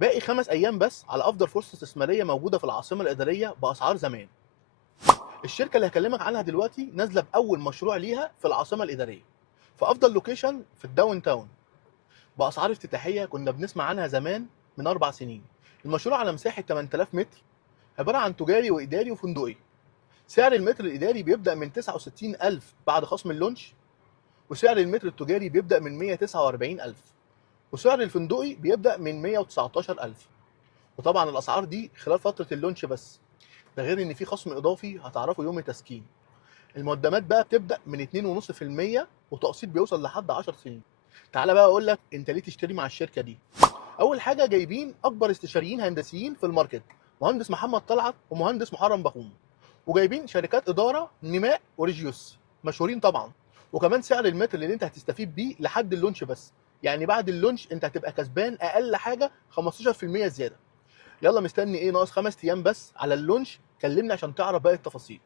باقي 5 ايام بس على افضل فرصه استثماريه موجوده في العاصمه الاداريه باسعار زمان. الشركه اللي هكلمك عنها دلوقتي نازله باول مشروع ليها في العاصمه الاداريه، في افضل لوكيشن في الداون تاون، باسعار افتتاحيه كنا بنسمع عنها زمان من 4 سنين. المشروع على مساحه 8000 متر، عباره عن تجاري واداري وفندقي. سعر المتر الاداري بيبدا من 69000 بعد خصم اللونش، وسعر المتر التجاري بيبدا من 149000، وسعر الفندقي بيبدا من 119000. وطبعا الاسعار دي خلال فتره اللونش بس، ده غير ان في خصم اضافي هتعرفه يوم التسكين. المقدمات بقى بتبدا من 2.5%، وتقسيط بيوصل لحد 10 سنين. تعالى بقى اقول لك انت ليه تشتري مع الشركه دي. اول حاجه جايبين اكبر استشاريين هندسيين في الماركت، مهندس محمد طلعت ومهندس محرم بخوم، وجايبين شركات اداره نماء وريجيوس مشهورين طبعا. وكمان سعر المتر اللي انت هتستفيد بيه لحد اللونش بس، يعني بعد اللونش انت هتبقى كسبان اقل حاجه 15% زياده. يلا مستني ايه؟ ناقص 5 ايام بس على اللونش، كلمني عشان تعرف باقي التفاصيل.